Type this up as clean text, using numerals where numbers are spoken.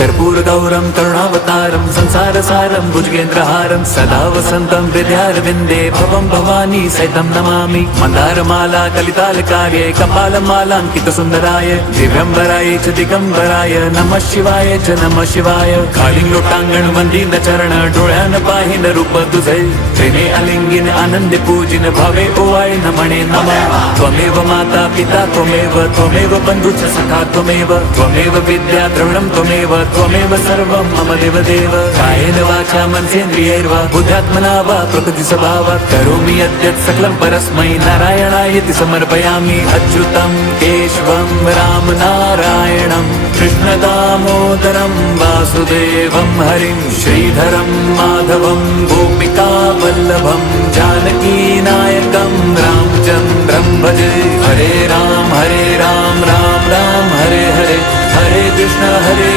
कर्पूरगौरं करुणावतारं संसारसारं भुजगेन्द्रहारं सदा वसन्तं हृदयारविन्दे भवं भवानी सहितं नमामि। मन्दारमाला कलितालकार्ये कपालमालाङ्कितसुन्दराय दिव्यम्बराय च दिगम्बराय नमः शिवाय च नमः शिवाय। कालिंग लोटांगण वंदीन चरण डोळ्यान पाहिन रूप तुझे प्रेमे अलिंगिन आनंदे पूजिन भावे ओवाळे नमणे नमः। त्वमेव माता पिता त्वमेव बन्धुश्च सखा त्वमेव विद्या द्रविणं त्वमेव सर्वं मम देवदेव। कायेन वाचा मनसेन्द्रियैर्वा बुद्ध्यात्मना वा प्रकृति स्वभावात् करोमि यद्यत् सकलं परस्मै नारायणायति समर्पयामि। अच्युतं केशवं राम नारायणं कृष्णदामोदरं वासुदेवं हरिं श्रीधरं माधवं गोपिकावल्लभं जानकीनायकं रामचन्द्रं भजे। हरे राम राम राम हरे हरे, हरे कृष्ण हरे